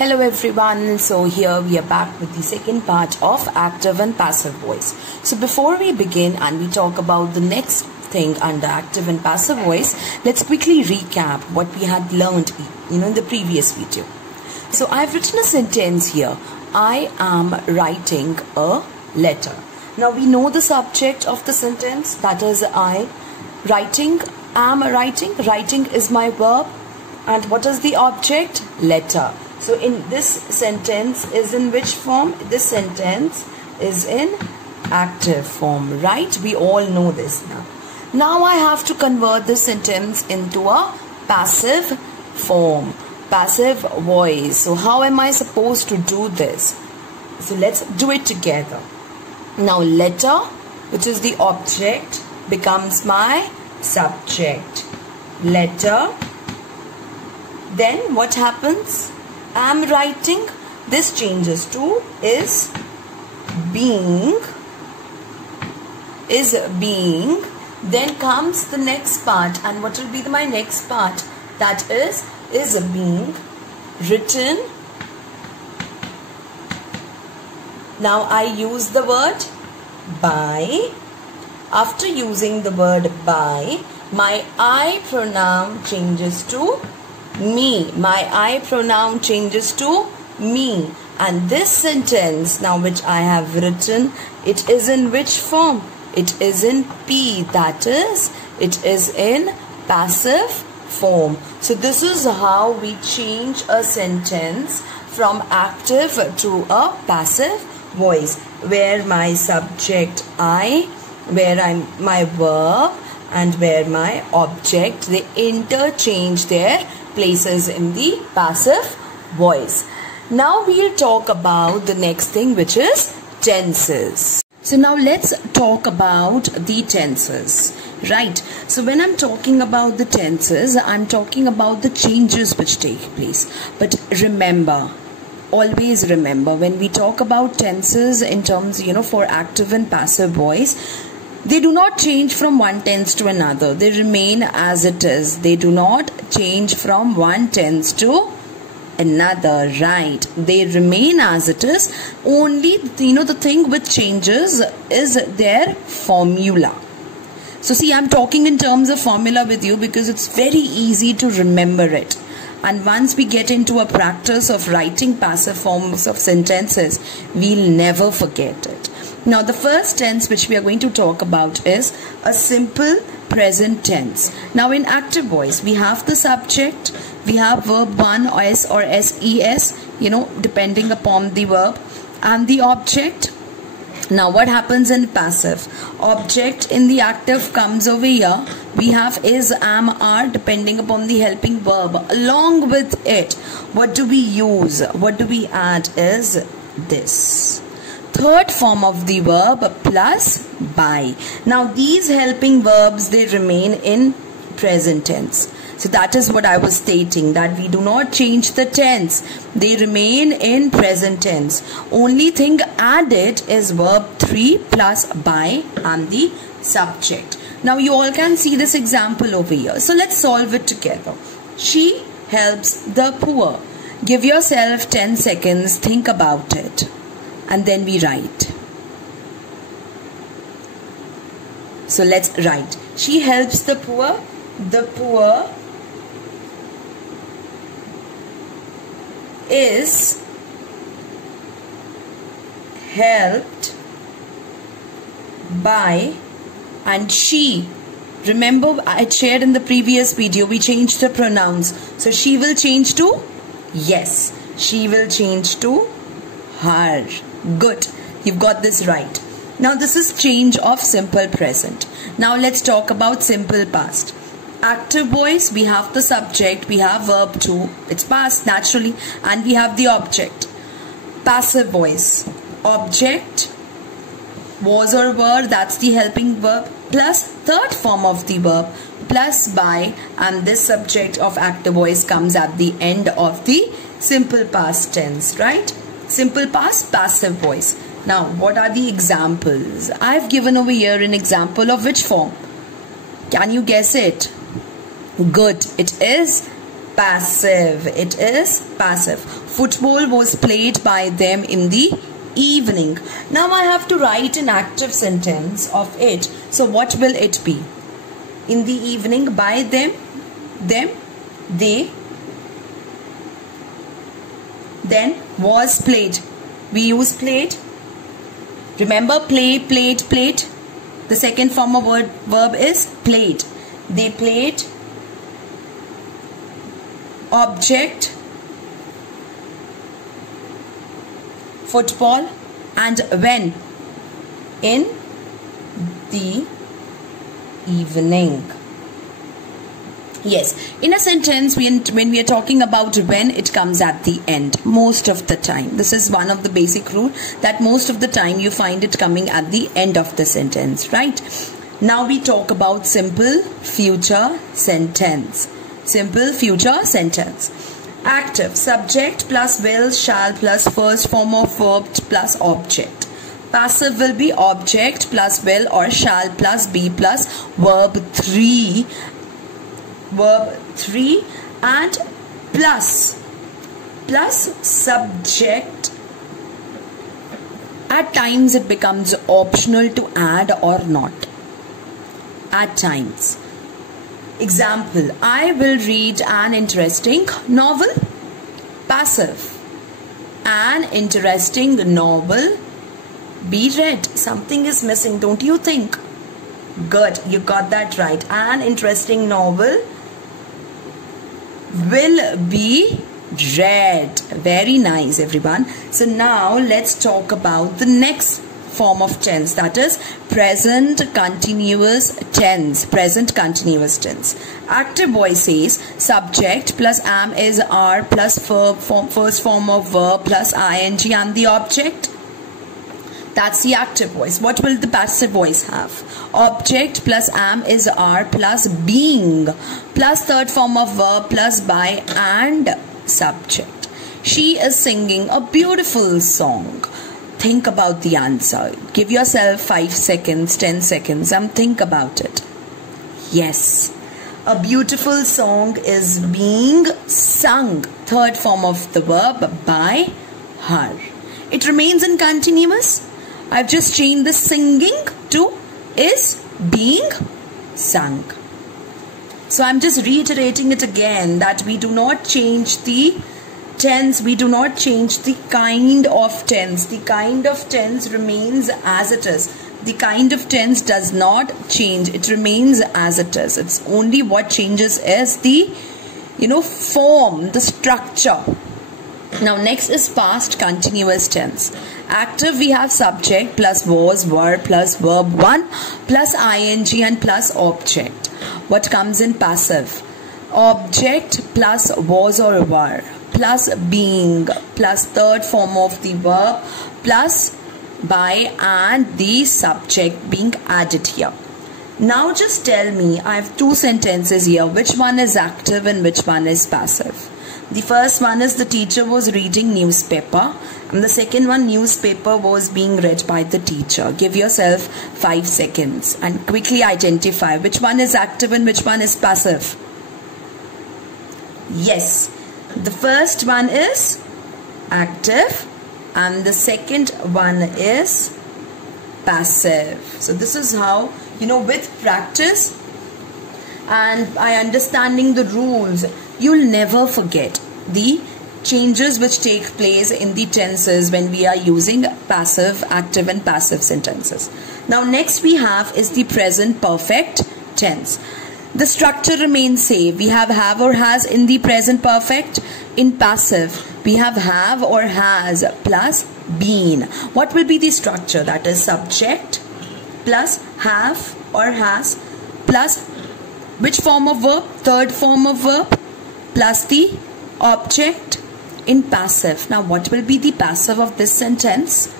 Hello everyone, so here we are back with the second part of active and passive voice. So before we begin and we talk about the next thing under active and passive voice, let's quickly recap what we had learned in the previous video. So I've written a sentence here. I am writing a letter. Now we know the subject of the sentence, that is I. Writing, am writing. Writing is my verb. And what is the object? Letter. So in this sentence is in which form? This sentence is in active form, right? We all know this now. Now I have to convert this sentence into a passive form, passive voice. So how am I supposed to do this? So let's do it together. Now letter, which is the object, becomes my subject. Letter. Then what happens? Am writing, this changes to is being. Then comes the next part, and what will be my next part? That is being written. Now I use the word by. After using the word by, my I pronoun changes to me. My I pronoun changes to me. And this sentence now which I have written, it is in which form? It is in P, that is, it is in passive form. So this is how we change a sentence from active to a passive voice, where my subject I, where my verb, and where my object, they interchange their places in the passive voice. Now we'll talk about the next thing, which is tenses. So now let's talk about the tenses, right? So when I'm talking about the tenses, I'm talking about the changes which take place. But remember, always remember, when we talk about tenses in terms, for active and passive voice, they do not change from one tense to another. They remain as it is. They do not change from one tense to another, right? They remain as it is. Only, the thing which changes is their formula. So see, I'm talking in terms of formula with you because it's very easy to remember it. And once we get into a practice of writing passive forms of sentences, we'll never forget it. Now the first tense which we are going to talk about is a simple present tense. Now in active voice, we have the subject, we have verb 1 or S or SES, depending upon the verb, and the object. Now what happens in passive? Object in the active comes over here. We have is, am, are, depending upon the helping verb. Along with it, what do we use? What do we add is this. Third form of the verb plus by. Now these helping verbs, they remain in present tense. So that is what I was stating, that we do not change the tense. They remain in present tense. Only thing added is verb 3 plus by and the subject. Now you all can see this example over here. So let's solve it together. She helps the poor. Give yourself 10 seconds, think about it. And then we write. So let's write. She helps the poor. The poor is helped by, and she. Remember, I shared in the previous video, we changed the pronouns. So she will change to yes. She will change to her. Good. You've got this right. Now this is change of simple present. Now let's talk about simple past. Active voice, we have the subject, we have verb 2, it's past naturally, and we have the object. Passive voice, object, was or were, that's the helping verb, plus third form of the verb, plus by, and this subject of active voice comes at the end of the simple past tense, right? Simple past, passive voice. Now, what are the examples? I've given over here an example of which form? Can you guess it? Good. It is passive. It is passive. Football was played by them in the evening. Now I have to write an active sentence of it. So what will it be? In the evening, by them, they, then was played. We use played. Remember, play, played, played. The second form of verb is played. They played. Object, football, and when? In the evening. Yes, in a sentence, when we are talking about when, it comes at the end most of the time. This is one of the basic rule, that most of the time you find it coming at the end of the sentence, right? Now we talk about simple future sentence. Simple future sentence. Active, subject plus will, shall plus first form of verb plus object. Passive will be object plus will or shall plus be plus verb 3 and plus subject. At times it becomes optional to add or not. At times. Example, I will read an interesting novel. Passive. An interesting novel be read. Something is missing, don't you think? Good, you got that right. An interesting novel will be read. Very nice, everyone. So now let's talk about the next form of tense, that is present continuous tense. Present continuous tense. Active voice says subject plus am is are plus verb first form of verb plus ing and the object. That's the active voice. What will the passive voice have? Object plus am is are plus being plus third form of verb plus by and subject. She is singing a beautiful song. Think about the answer. Give yourself 5 seconds, 10 seconds and think about it. Yes, a beautiful song is being sung. Third form of the verb by her. It remains in continuous. I've just changed the singing to is being sung. So I'm just reiterating it again that we do not change the tense, we do not change the kind of tense. The kind of tense remains as it is. The kind of tense does not change. It remains as it is. It's only what changes is the form, the structure. Now next is past continuous tense. Active, we have subject plus was, were plus verb 1 plus ing and plus object. What comes in passive? Object plus was or were plus being plus third form of the verb plus by and the subject being added here. Now just tell me, I have two sentences here. Which one is active and which one is passive? The first one is the teacher was reading newspaper, and the second one, newspaper was being read by the teacher. Give yourself 5 seconds and quickly identify which one is active and which one is passive. Yes, the first one is active and the second one is passive. So this is how, with practice and by understanding the rules, you'll never forget the changes which take place in the tenses when we are using passive, active and passive sentences. Now next we have is the present perfect tense. The structure remains same. We have or has in the present perfect. In passive, we have or has plus been. What will be the structure? That is subject plus have or has plus which form of verb? Third form of verb plus the object in passive. Now what will be the passive of this sentence?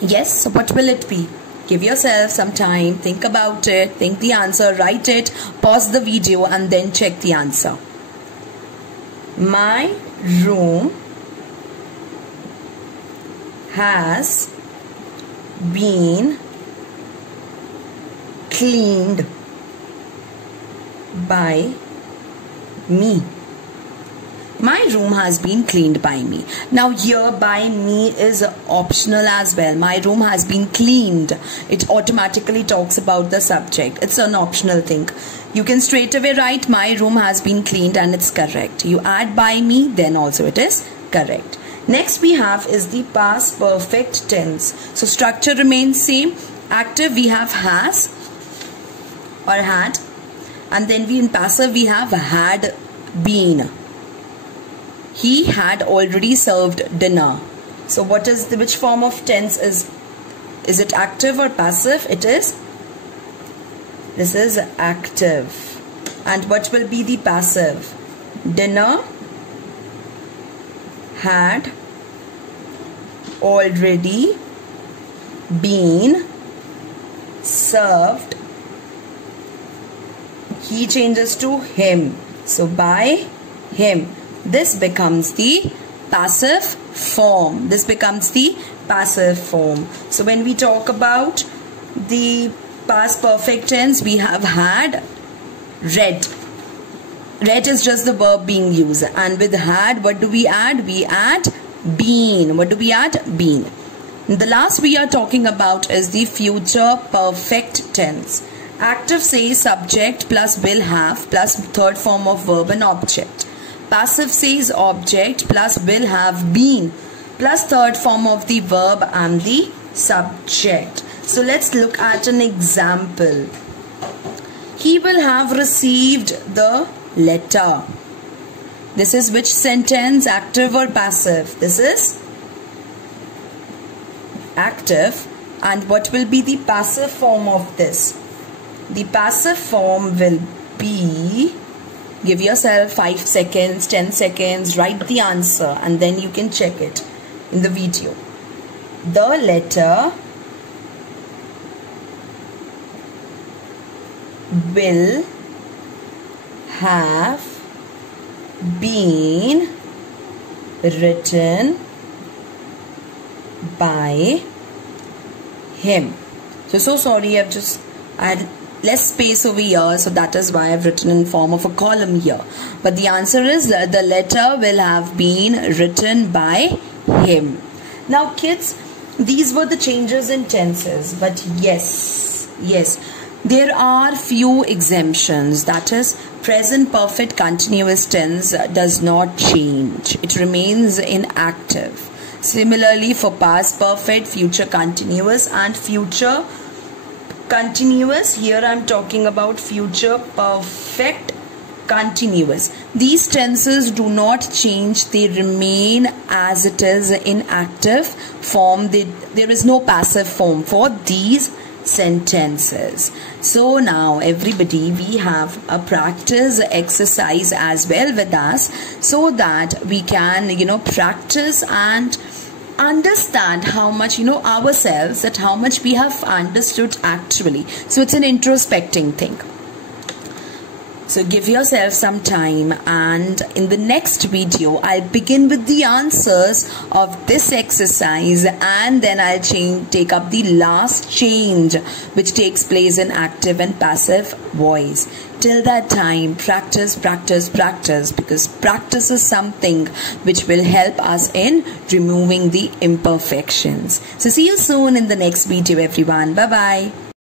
Yes, so what will it be? Give yourself some time, think about it, think the answer, write it, pause the video and then check the answer. My room has been cleaned by me. My room has been cleaned by me. Now here by me is optional as well. My room has been cleaned. It automatically talks about the subject. It's an optional thing. You can straight away write my room has been cleaned and it's correct. You add by me, then also it is correct. Next we have is the past perfect tense. So structure remains same. Active we have has or had, and then we in passive we have had been. He had already served dinner. So what is which form of tense is it active or passive? This is active. And what will be the passive? Dinner had already been served. He changes to him. So by him. This becomes the passive form. So when we talk about the past perfect tense, we have had read. Read is just the verb being used. And with had, what do we add? We add been. What do we add? Been. The last we are talking about is the future perfect tense. Active says subject plus will have plus third form of verb and object. Passive says object plus will have been plus third form of the verb and the subject. So let's look at an example. He will have received the letter. This is which sentence? Active or passive? This is active. And what will be the passive form of this? The passive form will be, give yourself 5 seconds, 10 seconds, write the answer and then you can check it in the video. The letter will have been written by him. So sorry, I had less space over here, so that is why I've written in form of a column here. But the answer is the letter will have been written by him. Now kids, these were the changes in tenses, but yes, there are few exemptions. That is, present perfect continuous tense does not change. It remains inactive. Similarly for past perfect, future continuous and future continuous. Here I am talking about future perfect continuous. These tenses do not change. They remain as it is in active form. There is no passive form for these sentences. So now everybody, we have a practice exercise as well with us so that we can practice and understand how much ourselves, that how much we have understood actually. So it's an introspecting thing. So give yourself some time, and in the next video I'll begin with the answers of this exercise, and then I'll take up the last change which takes place in active and passive voice. Till that time, practice, because practice is something which will help us in removing the imperfections. So see you soon in the next video everyone. Bye bye.